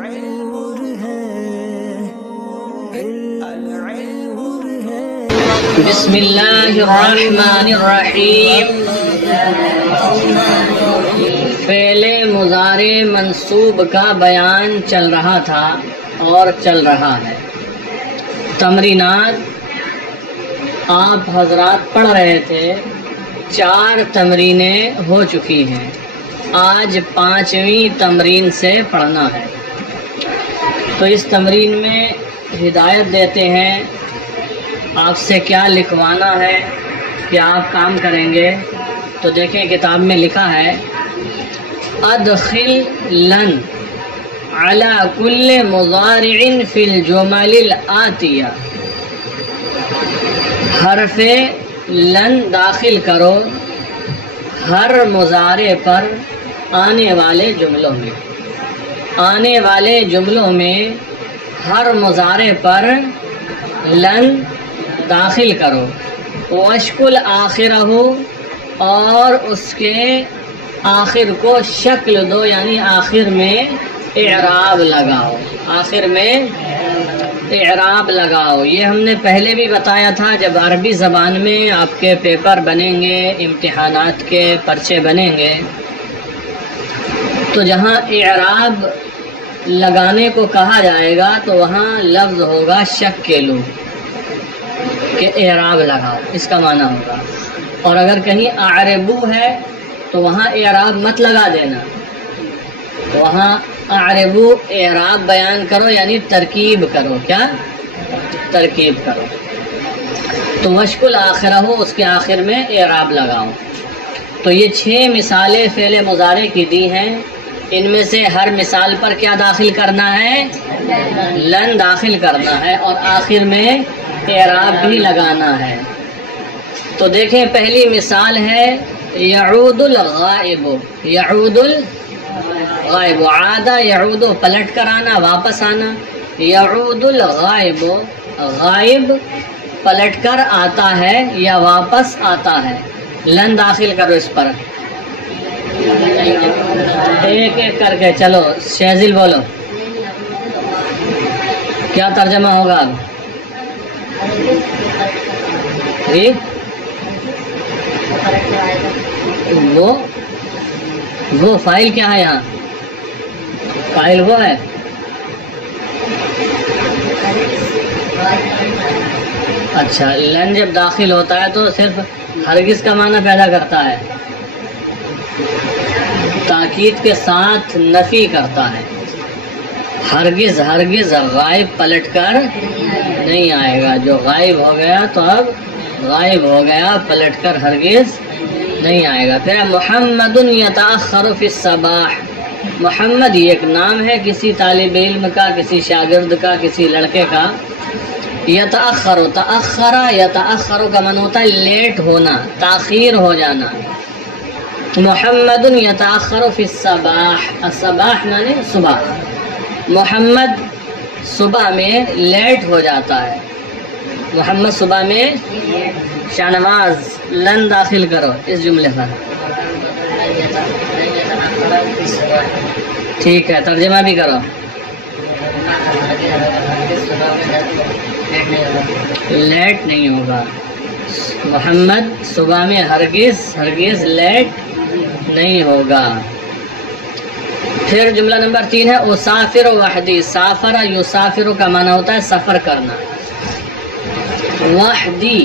بسم اللہ الرحمن الرحیم۔ فعل مضارع منصوب کا بیان چل رہا تھا اور چل رہا ہے۔ تمرینات آپ حضرات پڑھ رہے تھے، 4 تمرینیں ہو چکی ہیں، آج 5ویں تمرین سے پڑھنا ہے۔ تو اس تمرین میں ہدایت دیتے ہیں آپ سے کیا لکھوانا ہے، کیا آپ کام کریں گے۔ تو دیکھیں کتاب میں لکھا ہے ادخل لن علی کل مضارع فی الجمل الآتیہ، حرف لن داخل کرو ہر مضارع پر آنے والے جملوں میں۔ آنے والے جملوں میں ہر مضارع پر لن داخل کرو، وشکل آخرہ، اور اس کے آخر کو شکل دو، یعنی آخر میں اعراب لگاؤ، آخر میں اعراب لگاؤ۔ یہ ہم نے پہلے بھی بتایا تھا، جب عربی زبان میں آپ کے پیپر بنیں گے، امتحانات کے پرچے بنیں گے، تو جہاں اعراب لگانے کو کہا جائے گا تو وہاں لفظ ہوگا شکلو، کہ اعراب لگاؤ، اس کا معنی ہوگا۔ اور اگر کہیں اعربو ہے تو وہاں اعراب مت لگا دینا، وہاں اعربو اعراب بیان کرو، یعنی ترکیب کرو۔ کیا ترکیب کرو؟ تو وشکل آخرہ، اس کے آخر میں اعراب لگاؤ۔ تو یہ 6 مثالیں فعل مضارع کی دی ہیں، ان میں سے ہر مثال پر کیا داخل کرنا ہے؟ لن داخل کرنا ہے، اور آخر میں اعراب بھی لگانا ہے۔ تو دیکھیں پہلی مثال ہے یعود الغائب۔ یعود الغائب، عاد یعود پلٹ کر آنا، واپس آنا۔ یعود الغائب، غائب پلٹ کر آتا ہے یا واپس آتا ہے۔ لن داخل کرو اس پر، ایک ایک کر کے چلو۔ شہزل بولو، کیا ترجمہ ہوگا اب؟ وہ فائل کیا ہے یہاں؟ فائل وہ ہے، اچھا۔ لن جب داخل ہوتا ہے تو صرف ہرگز کا معنی پیدا کرتا ہے، تاکید کے ساتھ نفی کرتا ہے۔ ہرگز ہرگز غائب پلٹ کر نہیں آئے گا، جو غائب ہو گیا تو اب غائب ہو گیا، پلٹ کر ہرگز نہیں آئے گا۔ پھر محمد یتأخر فی الصباح، محمد یہ ایک نام ہے کسی طالب علم کا، کسی شاگرد کا، کسی لڑکے کا۔ یتأخر، تأخر یتأخر کا معنی ہوتا ہے لیٹ ہونا، تاخیر ہو جانا۔ محمد یتأخر فی الصباح، الصباح معنی صبح، محمد صبح میں لیٹ ہو جاتا ہے، محمد صبح میں۔ شاہنواز لن داخل کرو اس جملے پر، ٹھیک ہے، ترجمہ بھی کرو۔ لیٹ نہیں ہوگا، محمد صبح میں ہرگز ہرگز لیٹ نہیں ہوگا۔ پھر جملہ نمبر 3 ہے اسافر وحدی۔ سافر یسافر کا معنی ہوتا ہے سفر کرنا۔ وحدی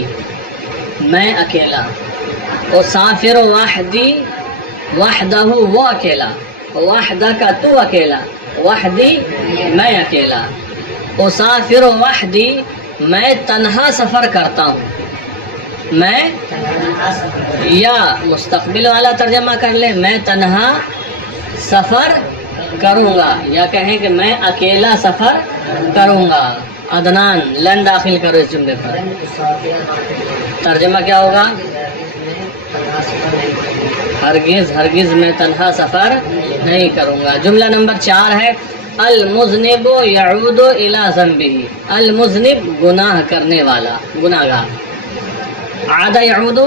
میں اکیلا، اسافر وحدی، وحدہ وہ اکیلا، وحدہ کا تو اکیلا، وحدی میں اکیلا۔ اسافر وحدی میں تنہا سفر کرتا ہوں، میں، یا مستقبل والا ترجمہ کر لے، میں تنہا سفر کروں گا، یا کہیں کہ میں اکیلا سفر کروں گا۔ عدنان لن داخل کرو اس جملے پر، ترجمہ کیا ہوگا؟ ہرگز ہرگز میں تنہا سفر نہیں کروں گا۔ جملہ نمبر 4 ہے المذنب یعود الی ذنبہ۔ المذنب گناہ کرنے والا، گناہ گار۔ عاد یعود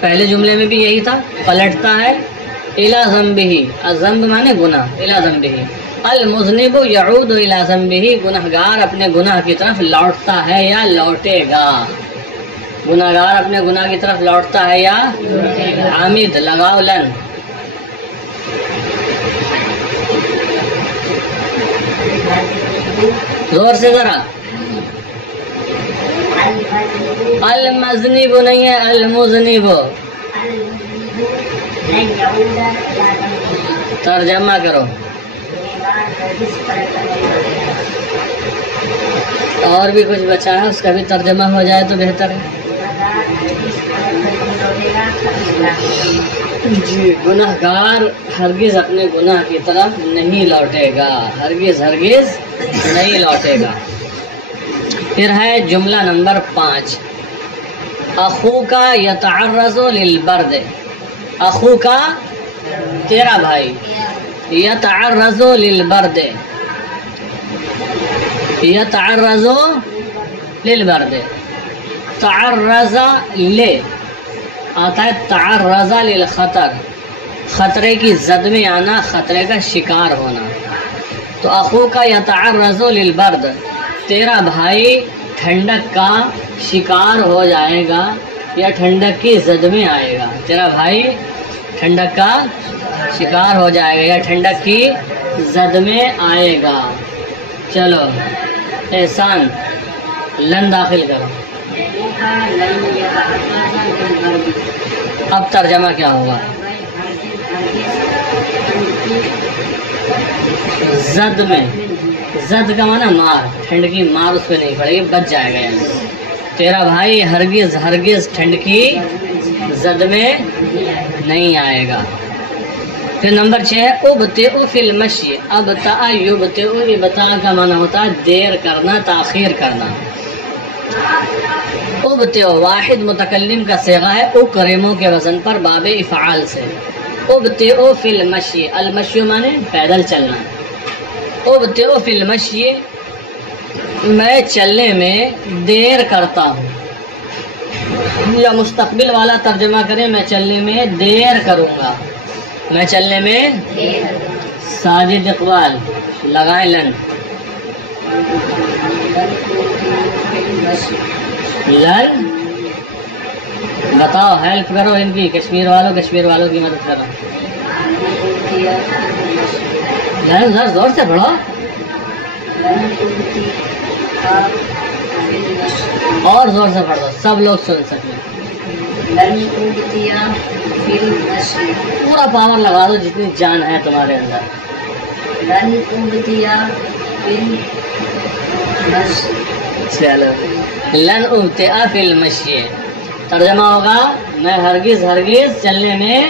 پہلے جملے میں بھی یہی تھا، پلٹتا ہے۔ الی ذنبہ، الذنب مانے گناہ، الی ذنبہ المذنب یعود الی ذنبہ، گنہگار اپنے گناہ کی طرف لوٹتا ہے یا لوٹے گا، گنہگار اپنے گناہ کی طرف لوٹتا ہے یا حامد لگاؤ لن، زور سے ذرا، المذنب نہیں ہے، المذنب، ترجمہ کرو، اور بھی کچھ بچا ہے اس کا بھی ترجمہ ہو جائے تو بہتر ہے جی۔ گنہگار ہرگز اپنے گناہ کی طرف نہیں لوٹے گا، ہرگز ہرگز نہیں لوٹے گا۔ پھر ہے جملہ نمبر 5، اخوک یتعرض للبرد، اخوک تیرا بھائی، یتعرض للبرد، یتعرض للبرد، تعرض لے آتا ہے تعرض للخطر، خطرے کی زد میں آنا، خطرے کا شکار ہونا۔ تو اخوک یتعرض للبرد، تیرا بھائی ٹھنڈک کا شکار ہو جائے گا یا ٹھنڈک کی زد میں آئے گا، تیرا بھائی ٹھنڈک کا شکار ہو جائے گا یا ٹھنڈک کی زد میں آئے گا۔ چلو احسان لن داخل کرو، اب ترجمہ کیا ہوگا؟ زد میں، زد کا معنی مار، ٹھنڈ کی مار اس پہ نہیں پڑے گی، بچ جائے گا، یعنی تیرا بھائی ہرگز ہرگز ٹھنڈ کی زد میں نہیں آئے گا۔ پھر نمبر 6 ہے ابطئ فی المشی، ابطأ یبطئ، ابطاء کا معنی ہوتا ہے دیر کرنا، تاخیر کرنا۔ ابطئ واحد متکلم کا صیغہ ہے اکرمو کے وزن پر باب افعال سے۔ ابطئ فی المشی، المشی معنی پیدل چلنا، ابطئ فی المشی میں چلنے میں دیر کرتا ہوں، یا مستقبل والا ترجمہ کریں میں چلنے میں دیر کروں گا، میں چلنے میں، ساجد اقبال لگائیں لن، لن بتاؤ، ہیلپ کرو ان کی، کشمیر والوں کی مدد کرو، لن ذرا زور سے پڑھو، اور زور سے پڑھو سب لوگ سن سکیں، پورا پاور لگا دو جتنی جان ہے تمہارے اندر۔ چلو لن ابطئ فی المشی، ترجمہ ہوگا میں ہرگز ہرگز چلنے میں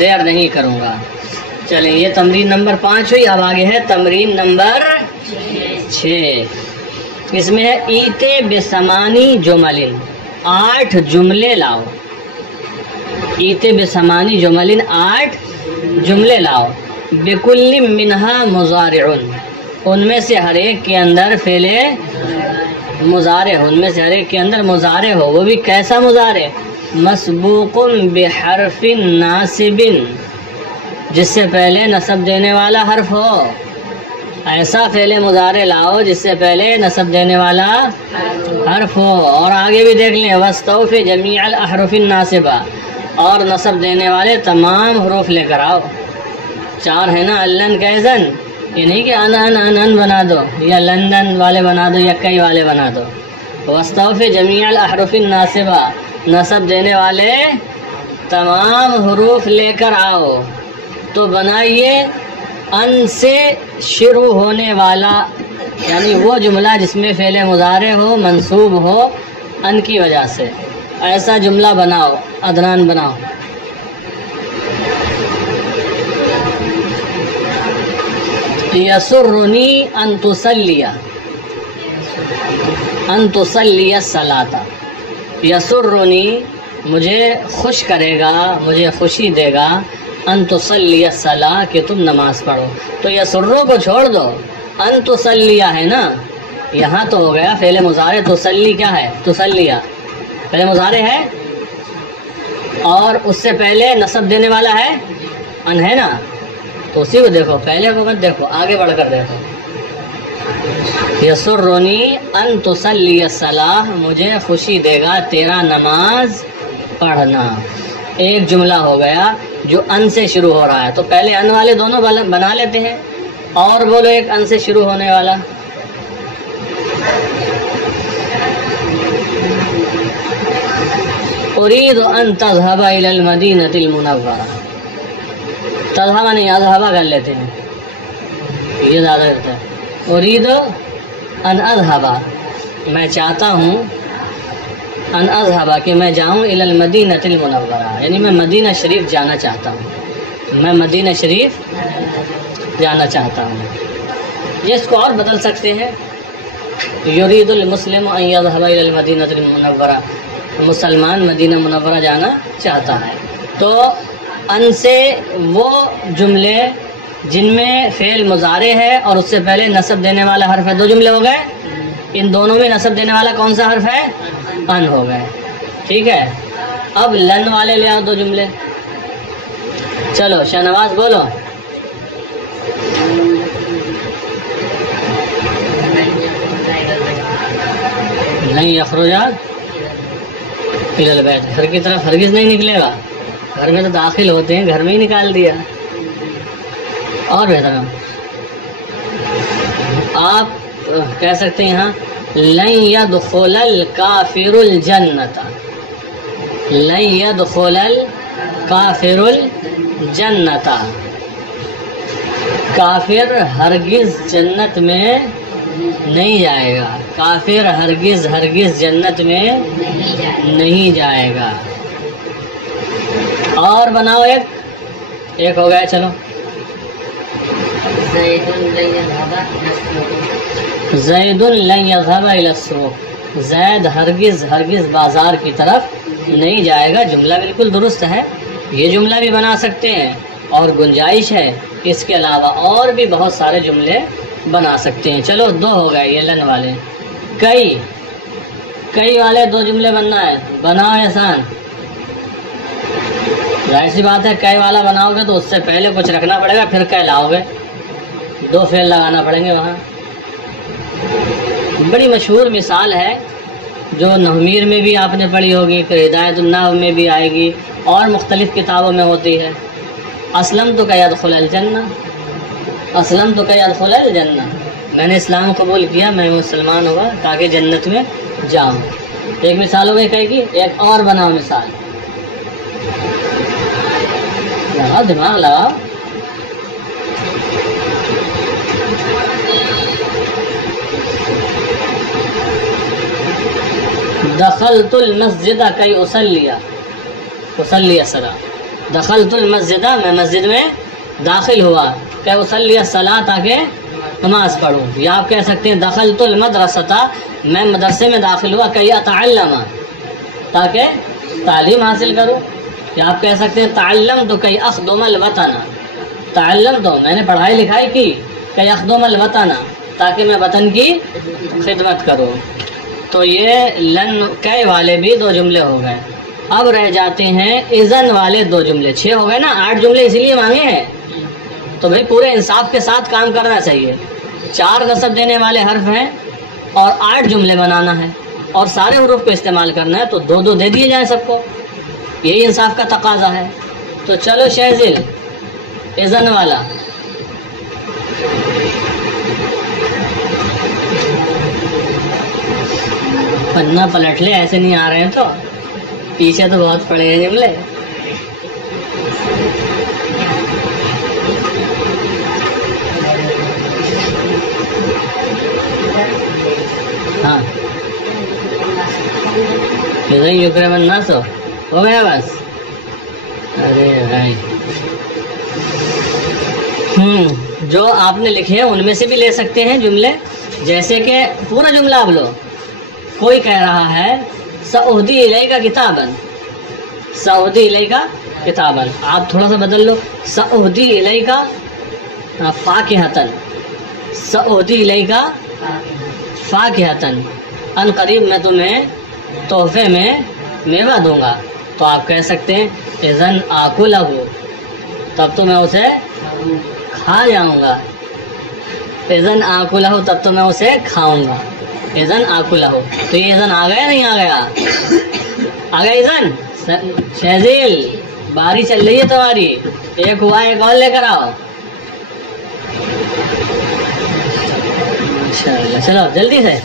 دیر نہیں کروں گا۔ چلیں یہ تمرین نمبر 5 ہوئی، اب آگے ہے تمرین نمبر 6، اس میں ہے ایتے بسمانی جملن، 8 جملے لاؤ، ایتے بسمانی جملن 8 جملے لاؤ، بکل منہا مضارع، ان میں سے ہر ایک کے اندر فعل مضارع ہو، ان میں سے ہر ایک کے اندر مضارع ہو، وہ بھی کیسا مضارع؟ مسبوق بحرف ناصب، جس سے پہلے نصب دینے والا حرف ہو، ایسا فعل مضارع لاؤ جس سے پہلے نصب دینے والا حرف ہو۔ اور آگے بھی دیکھ لیں وَاسْتَوْفِ جَمِيعَ الْأَحْرُفِ النَّاصِبَةِ، اور نصب دینے والے تمام حروف لے کر آؤ، 4 ہے نا، اللن کیزن، یہ نہیں کہ ان بنا دو یا لندن والے بنا دو یا کئی والے بنا دو، وَاسْتَوْفِ جَمِيعَ الْأَحْرُفِ النَّاصِبَةِ، نصب دینے والے تمام حروف لے کر آؤ۔ تو بنائیے ان سے شروع ہونے والا، یعنی وہ جملہ جس میں فعل مضارع ہو، منصوب ہو ان کی وجہ سے، ایسا جملہ بناؤ، عدنان بناؤ۔ یسرنی ان تصلی الصلاۃ، یسرنی مجھے خوش کرے گا، مجھے خوشی دے گا، ان تصلی الصلاۃ کہ تم نماز پڑھو۔ تو یسرو کو چھوڑ دو، ان تصلیہ ہے نا، یہاں تو ہو گیا فعل مضارع، تسلی کیا ہے؟ تسلیہ فعل مضارع ہے، اور اس سے پہلے نصب دینے والا ہے ان، ہے نا، تو اسی کو دیکھو، پہلے کو مت دیکھو، آگے بڑھ کر دیکھو. یسرنی ان تصلی الصلاۃ، مجھے خوشی دے گا تیرا نماز پڑھنا. ایک جملہ ہو گیا جو ان سے شروع ہو رہا ہے، تو پہلے ان والے دونوں بنا لیتے ہیں. اور بولو ایک ان سے شروع ہونے والا. اريد ان تذهب الى المدينة المنورة. تذهب نہیں، اذهب کر لیتے ہیں، یہ زیادہ رہتا ہے. اريد ان اذهب، میں چاہتا ہوں، ان اذهب کہ میں جاؤں الى المدينة المنورة، یعنی میں مدینہ شریف جانا چاہتا ہوں، میں مدینہ شریف جانا چاہتا ہوں. یہ اس کو اور بدل سکتے ہیں، یرید المسلم ان يذهب الى المدينة المنورة، مسلمان مدینہ منورہ جانا چاہتا ہے. تو ان سے وہ جملے جن میں فعل مضارع ہے اور اس سے پہلے نصب دینے والا حرف ہے، دو جملے ہو گئے. ان دونوں میں نصب دینے والا کون سا حرف ہے؟ ان ہو گئے. ٹھیک ہے، اب لن والے لے آؤ دو جملے. چلو شہنواز بولو. لن یخرجا الی البیت، گھر کی طرف ہرگز نہیں نکلے گا. گھر میں تو داخل ہوتے ہیں، گھر میں ہی نکال دیا. اور بہتر آپ کہہ سکتے ہیں یہاں لن يدخل الکافر الجنۃ، لن يدخل الکافر الجنۃ، کافر ہرگز جنت میں نہیں جائے گا، کافر ہرگز ہرگز جنت میں نہیں جائے گا. اور بناؤ ایک ہو گیا. چلو زید لن یذهب الی السوق، زید ہرگز ہرگز بازار کی طرف نہیں جائے گا. جملہ بالکل درست ہے، یہ جملہ بھی بنا سکتے ہیں اور گنجائش ہے اس کے علاوہ اور بھی بہت سارے جملے بنا سکتے ہیں. چلو دو ہو گئے یہ لن والے. کئی والے دو جملے بننا ہے، بناؤ احسان. ظاہر سی بات ہے کئی والا بناؤ گے تو اس سے پہلے کچھ رکھنا پڑے گا، پھر کئی لاؤ گے، دو فعل لگانا پڑیں گے وہاں. بڑی مشہور مثال ہے جو نحویر میں بھی آپ نے پڑھی ہوگی، پھر ہدایت النحو میں بھی آئے گی اور مختلف کتابوں میں ہوتی ہے. اسلم تو کہ ادخل الجنہ، اسلم تو کہ ادخل الجنہ، میں نے اسلام قبول کیا، میں مسلمان ہوا تاکہ جنت میں جاؤں. ایک مثال ہو گئی کہے گی. ایک اور بناؤ مثال، لگاؤ دماغ لگاؤ. دخلت المسجد کئی اصلی الصلاۃ، دخلت المسجد میں مسجد میں داخل ہوا، کہ اصلی الصلاۃ تاکہ نماز پڑھوں. یا آپ کہہ سکتے ہیں دخلت المدرسۃ، میں مدرسے میں داخل ہوا، کہ اتعلم تاکہ تعلیم حاصل کروں. یا آپ کہہ سکتے ہیں تعلم تو کہ اخدم الوطن، تعلم تو میں نے پڑھائی لکھائی کی، کہ اخدم الوطن تاکہ میں وطن کی خدمت کروں. تو یہ لن کئی والے بھی دو جملے ہو گئے. اب رہ جاتے ہیں اذن والے دو جملے. 6 ہو گئے نا، 8 جملے اسی لیے مانگے ہیں. تو بھائی پورے انصاف کے ساتھ کام کرنا چاہیے. 4 نصب دینے والے حرف ہیں اور 8 جملے بنانا ہے اور سارے حروف کو استعمال کرنا ہے، تو 2 دے دیے جائیں سب کو. یہی انصاف کا تقاضا ہے. تو چلو شہزل اذن والا. پنہ پلٹ لے، ایسے نہیں آ رہے ہیں تو پیچھے تو بہت پڑے ہیں جملے. ہاں یکرم الناس ہو گیا بس. ارے بھائی جو آپ نے لکھے ان میں سے بھی لے سکتے ہیں جملے. جیسے کہ پورا جملہ آپ لو. کوئی کہہ رہا ہے سعودی الیک کتاباً، سعودی الیک کتاباً، آپ تھوڑا سا بدل لو. سعودی الیک فاکہۃً، سعودی الیک فاکہۃً، ان قریب میں تمہیں تحفے میں میوہ دوں گا. تو آپ کہہ سکتے ہیں اذن آکلہ، تب تو میں اسے کھا جاؤں گا، اذن آکلہ تب تو میں اسے کھاؤں گا، اذن آکلہ. تو یہ اذن آ گیا نہیں آ گیا؟ آ گیا اذن. شہزیل باری چل رہی ہے تمہاری، ایک ہوا ایک اور لے کر آؤ. ماشاءاللہ، چلو جلدی سے.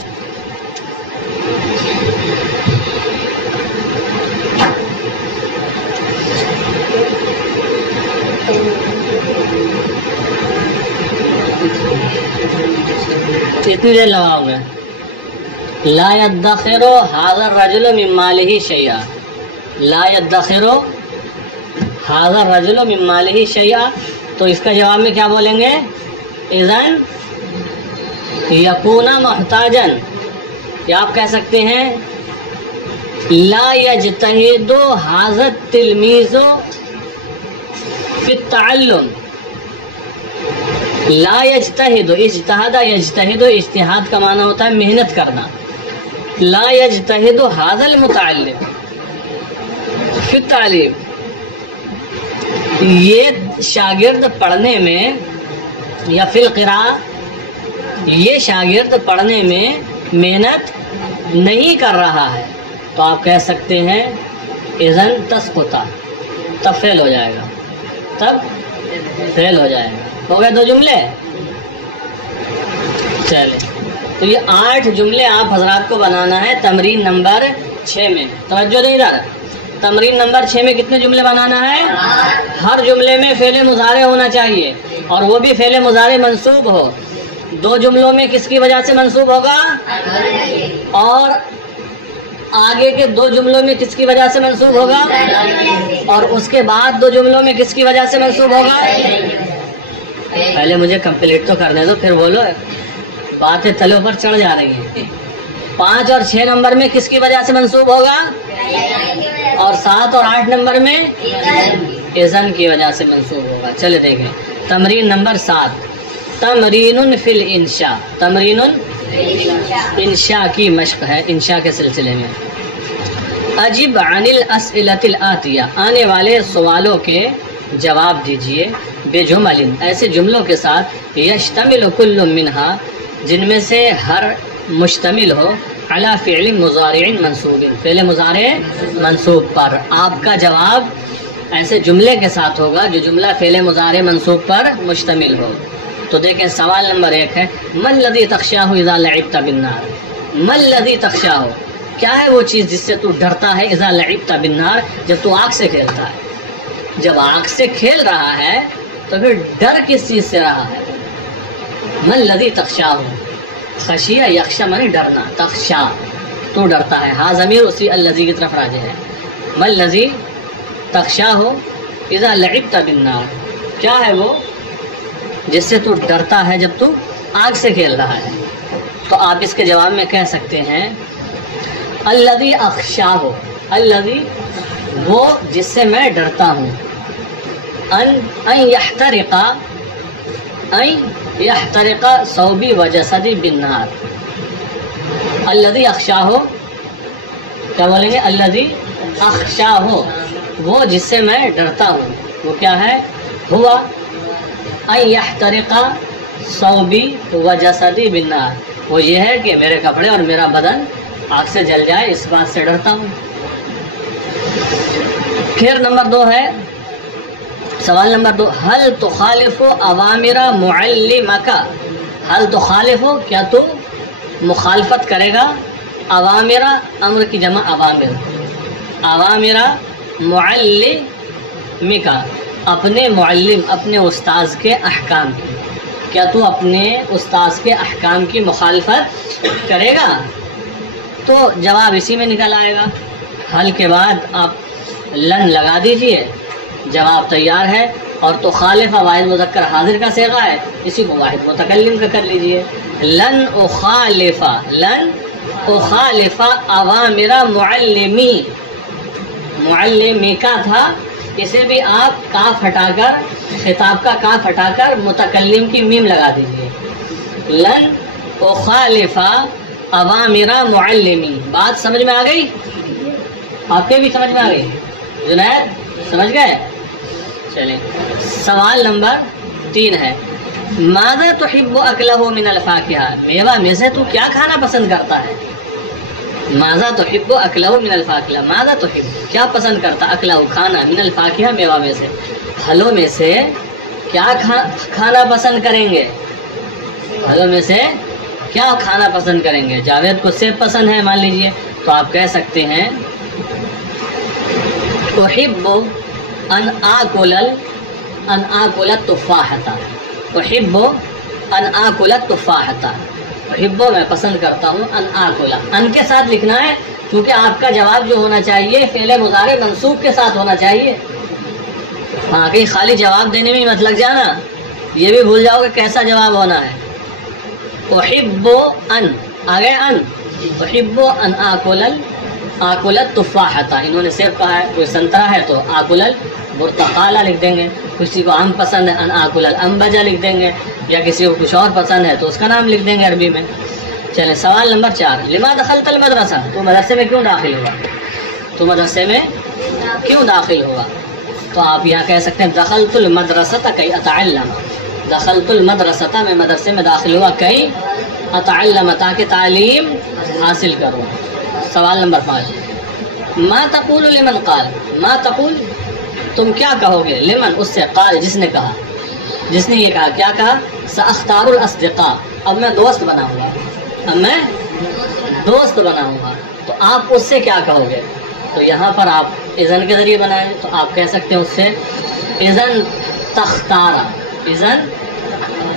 اتنی دیر لگاؤ گے. لا يدخر هذا الرجل من ماله شيئا، لا يدخر هذا الرجل من ماله شيئا. تو اس کا جواب میں کیا بولیں گے؟ اذن یکون محتاجا، یا آپ کہہ سکتے ہیں لا یجتہد هذا التلمیذ فی التعلم. لا یجتہد، اجتہد یجتہد، اجتہاد کا معنی ہوتا ہے محنت کرنا. لا یجتہد هذا المتعلم فی التعلیم، یہ شاگرد پڑھنے میں، یا فی القراءہ، یہ شاگرد پڑھنے میں محنت نہیں کر رہا ہے. تو آپ کہہ سکتے ہیں اذن تسقط، تب فیل ہو جائے گا، تب فیل ہو جائے گا. ہو گئے 2 جملے. چلے، تو یہ 8 جملے آپ حضرات کو بنانا ہے تمرین نمبر 6 میں. توجہ دیں ادھر. تمرین نمبر 6 میں کتنے جملے بنانا ہے؟ ہر جملے میں فعل مضارع ہونا چاہیے، اور وہ بھی فعل مضارع منصوب ہو. 2 جملوں میں کس کی وجہ سے منصوب ہوگا؟ اور آگے کے 2 جملوں میں کس کی وجہ سے منصوب ہوگا؟ اور اس کے بعد 2 جملوں میں کس کی وجہ سے منصوب ہوگا؟ پہلے مجھے کمپلیٹ تو کرنے دو، پھر بولو، باتیں تلوں پر چڑھ جا رہی ہیں. 5 اور 6 نمبر میں کس کی وجہ سے منصوب ہوگا؟ اور 7 اور 8 نمبر میں اذن کی وجہ سے منصوب ہوگا. چلے دیکھیں تمرین نمبر 7، تمرین فی الانشاء. تمرین انشاء کی مشق ہے، انشاء کے سلسلے میں. اجب عن الاسئلۃ الآتیہ، آنے والے سوالوں کے جواب دیجئے، بجمل، ایسے جملوں کے ساتھ، یشتمل کل منہا، جن میں سے ہر مشتمل ہو، علی فعل مضارع منصوب، فعل مضارع منصوب پر. آپ کا جواب ایسے جملے کے ساتھ ہوگا جو جملہ فعل مضارع منصوب پر مشتمل ہو. تو دیکھیں سوال نمبر 1 ہے، ما الذی تخشاہ اذا لعبت بالنار. ما الذی تخشاہ، کیا ہے وہ چیز جس سے تو ڈرتا ہے؟ اذا لعبت بالنار، جب تو آگ سے کھیلتا ہے. جب آگ سے کھیل رہا ہے تو پھر ڈر کس چیز سے رہا ہے؟ ما الذی تخشاہ، خشیہ یخشا معنی ڈرنا، تخشا تو ڈرتا ہے. ہاں ضمیر اسی الذی کی طرف راجع ہے. ما الذی تخشاہ اذا لعبت بالنار، کیا ہے وہ جس سے تو ڈرتا ہے جب تو آگ سے کھیل رہا ہے؟ تو آپ اس کے جواب میں کہہ سکتے ہیں الذی اخشاہ، الذی وہ جس سے میں ڈرتا ہوں، ان یحترق ثوبی و جسدی بالنار. الذی اخشاہ، کیا بولیں گے؟ الذی اخشاہ، وہ جس سے میں ڈرتا ہوں، وہ کیا ہے؟ ہوا ان یحترق ثوبی و جسدی بالنار، وہ یہ ہے کہ میرے کپڑے اور میرا بدن آگ سے جل جائے، اس بات سے ڈرتا ہوں. پھر نمبر 2 ہے، سوال نمبر 2، هل تخالف اوامر معلمک، هل تخالف، کیا تو مخالفت کرے گا؟ اوامر، امر کی جمع اوامر، اوامر معلمک، اپنے معلم، اپنے استاذ کے احکام کی. کیا تو اپنے استاذ کے احکام کی مخالفت کرے گا؟ تو جواب اسی میں نکل آئے گا. حل کے بعد آپ لن لگا دیجئے، جواب تیار ہے. اور تو خالف واحد مذکر حاضر کا صیغہ ہے، اسی کو واحد متکلم کا کر لیجئے. لن اخالف، لن اخالف اوامر معلمی، معلمی کا تھا، اسے بھی آپ کاف ہٹا کر، خطاب کا کاف ہٹا کر متکلم کی میم لگا دیجئے. لن اخالف اوامر معلمی. بات سمجھ میں آ گئی؟ آپ کے بھی سمجھ میں آ گئی؟ جنید سمجھ گئے؟ چلیں سوال نمبر 3 ہے ماذا تحب اکلہ من الفاکہہ، میوہ میں سے تو کیا کھانا پسند کرتا ہے؟ ماذا تحب اکلہ من الفاکہہ، ماذا تحب کیا پسند کرتا، اکلہ کھانا، من الفاکہہ میوہ میں سے، پھلوں میں سے کیا کھانا پسند کریں گے؟ پھلوں میں سے کیا کھانا پسند کریں گے؟ جاوید کو سیب پسند ہے مان لیجئے، تو آپ کہہ سکتے ہیں احب ان آکل التفاحۃ، احب ان آکل التفاحۃ، احب میں پسند کرتا ہوں، ان آکل ان کے ساتھ لکھنا ہے کیونکہ آپ کا جواب جو ہونا چاہیے فعل مضارع منصوب کے ساتھ ہونا چاہیے۔ ہاں کہیں خالی جواب دینے میں مت لگ جانا، یہ بھی بھول جاؤ کہ کیسا جواب ہونا ہے۔ احب ان آگے ان، احب ان آکل التفاحۃ، انہوں نے سیب کہا ہے، کوئی سنترا ہے تو آکل البرتقالہ لکھ دیں گے، کسی کو آم پسند ہے ان آکل الانبجہ لکھ دیں گے، یا کسی کو کچھ اور پسند ہے تو اس کا نام لکھ دیں گے عربی میں۔ چلیں سوال نمبر 4، لما دخلت المدرسہ، تو مدرسے میں کیوں داخل ہوا؟ تو مدرسے میں کیوں داخل ہوا؟ تو آپ یہاں کہہ سکتے ہیں دخلت المدرسۃ کی اتعلم، دخلت المدرسۃ میں مدرسے میں داخل ہوا کئی اتعلم تاکہ تعلیم حاصل کروں۔ سوال نمبر 5، ما تقول لمن قال، ما تقول تم کیا کہو گے، لمن اس سے، قال جس نے کہا، جس نے یہ کہا، کیا کہا، ساختار الاصدقاء، اب میں دوست بناؤں گا، اب میں دوست بناؤں گا، تو آپ اس سے کیا کہو گے؟ تو یہاں پر آپ اذن کے ذریعے بنائیں تو آپ کہہ سکتے ہیں اس سے اذن تختارا، اذن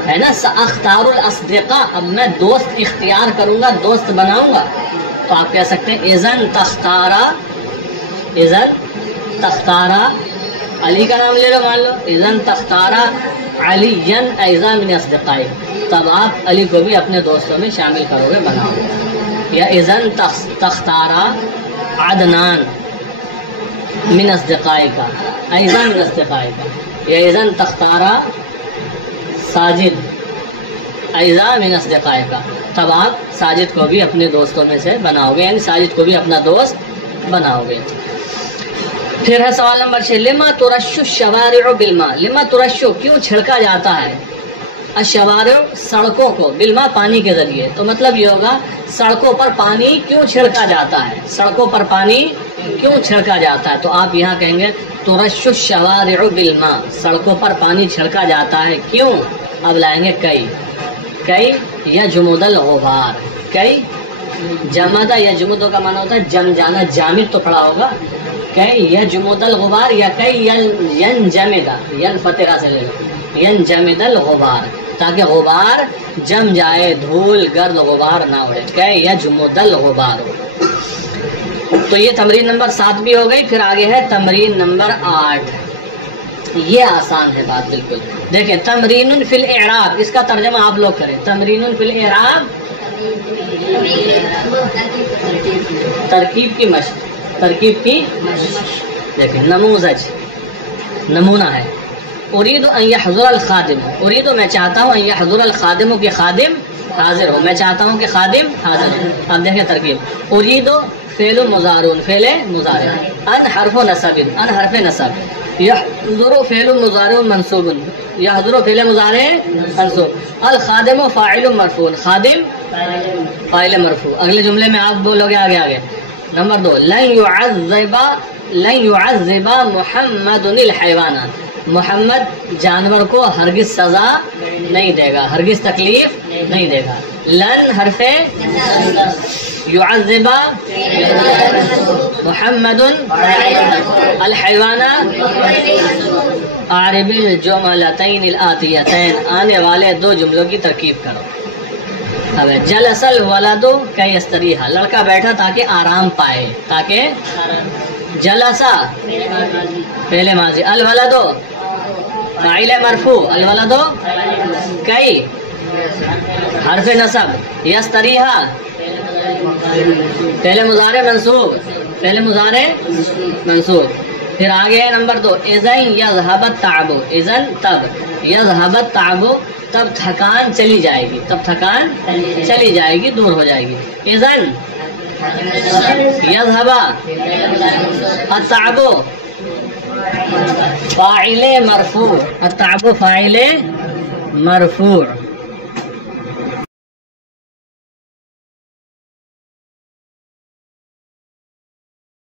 ہے نا، ساختار الاصدقاء، اب میں دوست اختیار کروں گا، دوست بناؤں گا، تو آپ کہہ سکتے ہیں اذن تختارا، اذن تختارا، علی کا نام لے لو مان لو، اذن تختارا علی ایضا من اصدقائی، تب آپ علی کو بھی اپنے دوستوں میں شامل کرو گے، بناؤ گے۔ یا اذن تختارا عدنان من اصدقائی کا، ایضا من اصدقائی کا، یا اذن تختارا ساجد ایضا من اصدقائی کا، تب آپ ساجد کو بھی اپنے دوستوں میں سے بناؤ گے، یعنی ساجد کو بھی اپنا دوست بناؤ گے۔ پھر ہے سوال نمبر 6، لما ترش الشوارع بالماء، لما ترش کیوں چھڑکا جاتا ہے، الشوارع سڑکوں کو، بالماء پانی کے ذریعے، تو مطلب یہ ہوگا سڑکوں پر پانی کیوں چھڑکا جاتا ہے، سڑکوں پر پانی کیوں چھڑکا جاتا ہے، تو آپ یہاں کہیں گے ترش الشوارع بالماء، سڑکوں پر پانی چھڑکا جاتا ہے کیوں؟ اب لائیں گے کئی یجمد الغبار، کئی جمدہ یجمدو کا معنی ہوتا ہے جم جانا، جامد تو پڑا ہوگا، کئی یجمد الغبار یا کئی ینجمد، ین فتحہ سے لے لو، ینجمد الغبار، تاکہ غبار جم جائے، دھول گرد غبار نہ اڑے، کئی یجمد الغبار۔ تو یہ تمرین نمبر 7 بھی ہو گئی۔ پھر آگے ہے تمرین نمبر 8، یہ آسان ہے بات بالکل، دیکھیں تمرین فی الاعراب، اس کا ترجمہ آپ لوگ کریں، تمرین فی الاعراب، ترکیب کی مشق، ترکیب کی دیکھیں، نموذج نمونہ ہے، اريد ان يحضر الخادم، اريد میں چاہتا ہوں ان يحضر الخادم کہ خادم حاضر ہو، میں چاہتا ہوں کہ خادم حاضر ہو۔ اب دیکھیں ترکیب، اريد فعل مضارع، فعل مضارع، ان حرف نصب، ان حرف نصب، يحضر فعل مضارع منصوب، يحضر فعل مضارع منصوب، الخادم فاعل مرفوع، خادم فاعل مرفوع۔ اگلے جملے میں آپ بولو گے آگے۔ نمبر 2، لن يعذب محمد الحیوان، محمد جانور کو ہرگز سزا نہیں دے گا، ہرگز تکلیف نہیں دے گا۔ لن حرف يعذب محمد الحیوان، اعرب الجملتین الآتیتین، آنے والے 2 جملوں کی ترکیب کرو۔ اب جلس الولد کی یستریح، لڑکا بیٹھا تاکہ آرام پائے، تاکہ جلسا پہلے ماضی، الولد فاعل مرفوع، الولد کی حرف نصب، یستریح پہلے مضارع منصوب، پہلے مضارع منصوب۔ پھر آگے ہے نمبر 2، اذن یذهب التعب، اذن تب، یذهب التعب تب تھکان چلی جائے گی، تب تھکان چلی جائے گی، دور ہو جائے گی۔ اذن یذهب التعب فاعل مرفوع، التعب فاعل مرفوع